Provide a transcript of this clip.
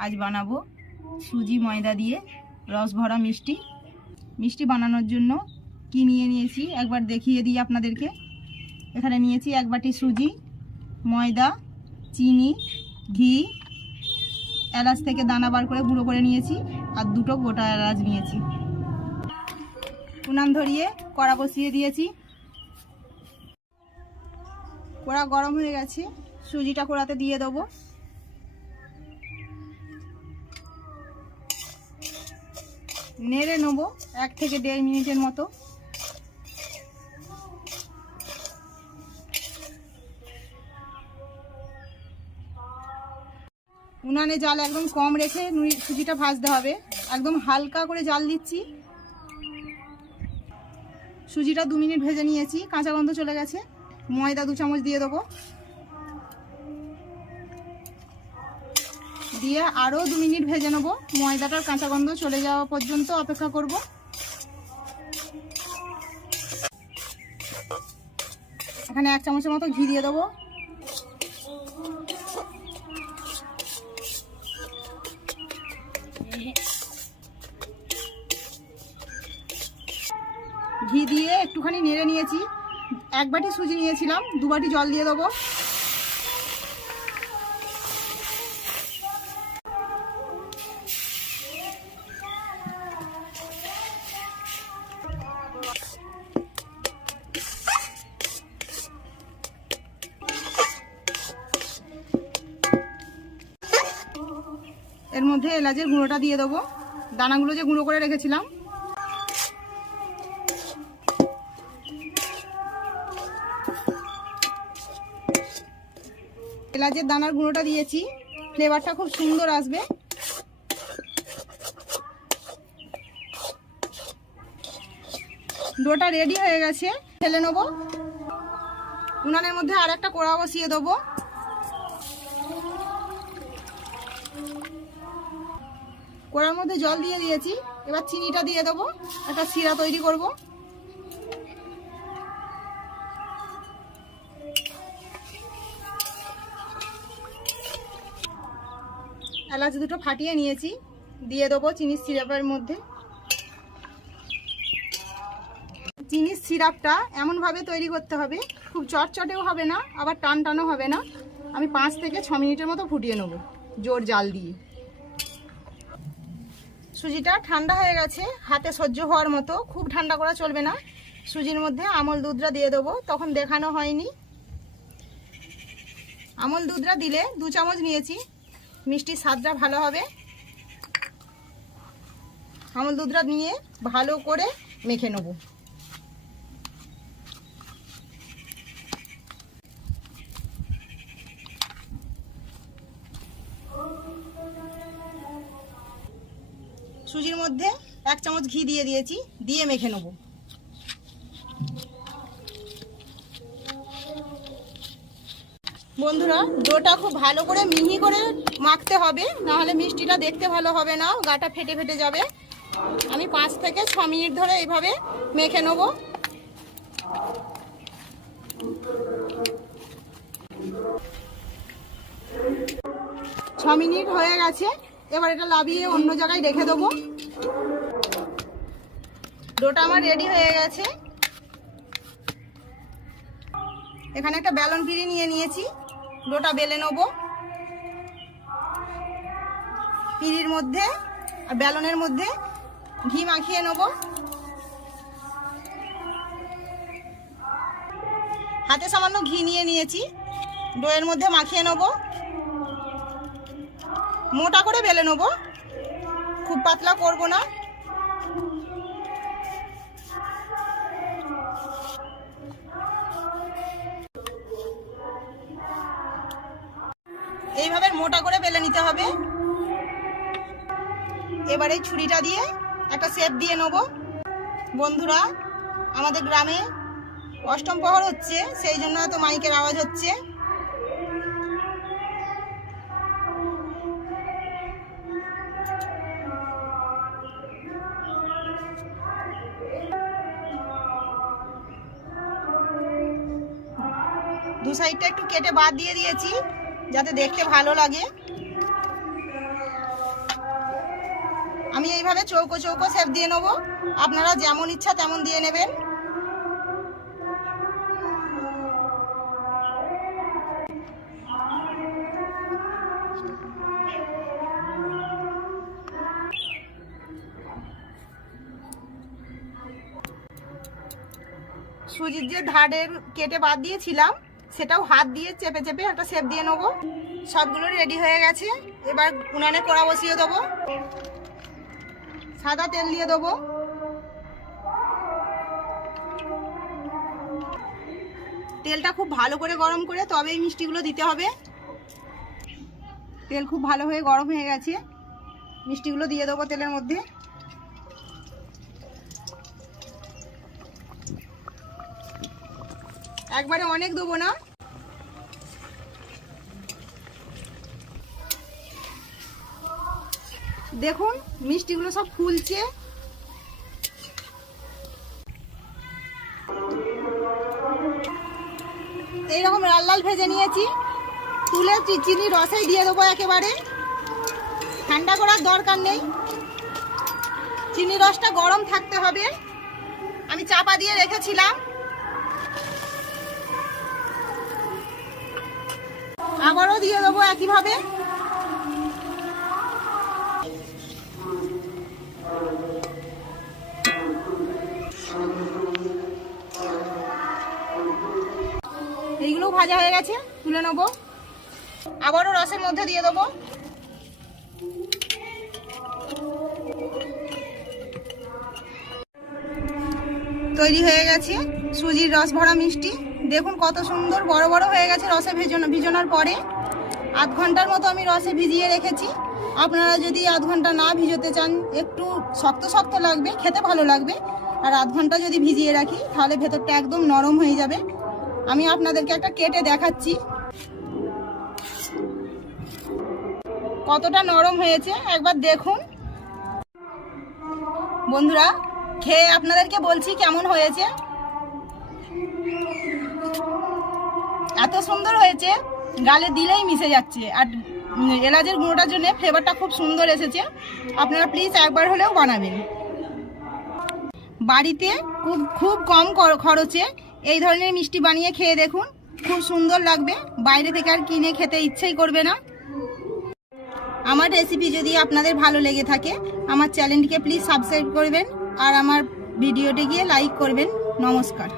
आज बानाबो सूजी मयदा दिए रस भरा मिष्टि। मिष्टि बानानोर जोन्नो कि निये नियेछि एकबार देखिए दिई आपनादेरके। एखाने नियेछि एक बाटी सूजी, मयदा, चीनी, घी, एलाच थेके दाना बार करे गुঁড়ো करे नियेछि और दुटो गोटा एलाच नियेछि। उनान धरिए कड़ा बसिए दिएछि। कड़ा गरम हয়ে গেছে, सूजीटा कड़ाते दिए देबो। नेড়ে নেব 1 থেকে 1.5 মিনিটের মতো। উনানে জাল একদম কম রেখে সুজিটা ভাজতে হবে। একদম হালকা করে জাল দিচ্ছি। সুজিটা 2 মিনিট ভেজে নিয়েছি, কাঁচা গন্ধ চলে গেছে। ময়দা 2 চামচ দিয়ে দেবো। দিয়ে আরো 2 মিনিট ভেজে নেব। ময়দাটার কাঁচা গন্ধ চলে যাওয়া পর্যন্ত অপেক্ষা করব। এখানে 1 চামচের মতো ঘি দিয়ে দেবো। ঘি দিয়ে একটুখানি নেড়ে নিয়েছি। 1 বাটি সুজি নিয়েছিলাম, 2 বাটি জল দিয়ে দেবো। এর মধ্যে এলাচের গুঁড়োটা দিয়ে দেবো, দানাগুলো যে গুঁড়ো করে রেখেছিলাম। এলাচের দানার গুঁড়োটা দিয়েছি, ফ্লেভারটা খুব সুন্দর আসবে। ডোটা রেডি হয়ে গেছে, ঢেলে নেব। উনানের মধ্যে আর একটা কড়া বসিয়ে দেবো। কড়ার মধ্যে জল দিয়ে দিয়েছি, এবার চিনিটা দিয়ে দেবো। একটা শিরা তৈরি করব। এলাচ দুটো ফাটিয়ে নিয়েছি, দিয়ে দেবো চিনির সিরাপের মধ্যে। চিনির সিরাপটা এমনভাবে তৈরি করতে হবে, খুব চটচটেও হবে না, আবার টান টানও হবে না। আমি 5 থেকে 6 মিনিটের মতো ফুটিয়ে নেব জোর জাল দিয়ে। সুজিটা ঠান্ডা হয়ে গেছে, হাতে সহ্য হওয়ার মতো, খুব ঠান্ডা করা চলবে না। সুজির মধ্যে আমল দুধটা দিয়ে দেবো, তখন দেখানো হয়নি। আমল দুধটা দিলে 2 চামচ নিয়েছি, মিষ্টির স্বাদটা ভালো হবে। আমল দুধটা নিয়ে ভালো করে মেখে নেব। সুজির মধ্যে 1 চামচ ঘি দিয়ে দিয়েছি, দিয়ে মেখে নেব। বন্ধুরা, ডোটা খুব ভালো করে মিহি করে মাখতে হবে, না হলে মিষ্টিটা দেখতে ভালো হবে না, গাটা ফেটে ফেটে যাবে। আমি 5 থেকে 6 মিনিট ধরে এইভাবে মেখে নেব। 6 মিনিট হয়ে গেছে, এবার এটা লাভিয়ে অন্য জায়গায় রেখে দেবো। ডোটা আমার রেডি হয়ে গেছে। এখানে একটা বেলন পিঁড়ি নিয়ে নিয়েছি, ডোটা বেলে নেব। পিঁড়ির মধ্যে আর বেলনের মধ্যে ঘি মাখিয়ে নেব। হাতে সামান্য ঘি নিয়ে নিয়েছি, ডোয়ের মধ্যে মাখিয়ে নেব। মোটা করে বেলে নেব, খুব পাতলা করব না। এইভাবে মোটা করে বেলে নিতে হবে। এবারে ছুরিটা দিয়ে একটা শেপ দিয়ে নেব। বন্ধুরা, আমাদের গ্রামে অষ্টম প্রহর হচ্ছে, সেই জন্য এত মাইকের আওয়াজ হচ্ছে। দু সাইডটা একটু কেটে বাদ দিয়ে দিয়েছি যাতে দেখতে ভালো লাগে। আমি এইভাবে চৌকো চৌকো শেপ দিয়ে নেব, আপনারা যেমন ইচ্ছা তেমন দিয়ে নেবেন। সুজির যে ধারের কেটে বাদ দিয়েছিলাম সেটাও হাত দিয়ে চেপে চেপে একটা শেপ দিয়ে নেবো। সবগুলো রেডি হয়ে গেছে। এবার উনানে কড়া বসিয়ে দেবো, সাদা তেল দিয়ে দেবো। তেলটা খুব ভালো করে গরম করে তবে এই মিষ্টিগুলো দিতে হবে। তেল খুব ভালো হয়ে গরম হয়ে গেছে, মিষ্টিগুলো দিয়ে দেবো তেলের মধ্যে। একবারে অনেক দেবো না, দেখুন মিষ্টিগুলো সব ফুলছে। এইরকম লাল লাল ভেজে নিয়েছি, তুলে চিনি রসে দিয়ে দেবো একেবারে। ঠান্ডা করার দরকার নেই, চিনি রসটা গরম থাকতে হবে। আমি চাপা দিয়ে রেখেছিলাম, আবারও দিয়ে দেবো একইভাবে। এইগুলো ভাজা হয়ে গেছে, তুলে নেবো। আবারও রসের মধ্যে দিয়ে দেবো। তৈরি হয়ে গেছে সুজির রস ভরা মিষ্টি। দেখুন কত সুন্দর বড় বড় হয়ে গেছে রসে ভিজানোর পরে। আধ ঘন্টার মতো আমি রসে ভিজিয়ে রেখেছি। আপনারা যদি আধ ঘন্টা না ভিজোতে চান, একটু শক্ত শক্ত লাগবে, খেতে ভালো লাগবে। আর আধ ঘন্টা যদি ভিজিয়ে রাখি তাহলে ভেতরটা একদম নরম হয়ে যাবে। আমি আপনাদেরকে একটা কেটে দেখাচ্ছি কতটা নরম হয়েছে, একবার দেখুন। বন্ধুরা খেয়ে আপনাদেরকে বলছি কেমন হয়েছে। এত সুন্দর হয়েছে, গালে দিলেই মিশে যাচ্ছে। আর এলাচের গুঁড়োটার জন্য ফ্লেভারটা খুব সুন্দর এসেছে। আপনারা প্লিজ একবার হলেও বানাবেন বাড়িতে। খুব কম খরচে এই ধরনের মিষ্টি বানিয়ে খেয়ে দেখুন, খুব সুন্দর লাগবে। বাইরে থেকে আর কিনে খেতে ইচ্ছেই করবে না। আমার রেসিপি যদি আপনাদের ভালো লেগে থাকে আমার চ্যানেলটিকে প্লিজ সাবস্ক্রাইব করবেন আর আমার ভিডিওটি গিয়ে লাইক করবেন। নমস্কার।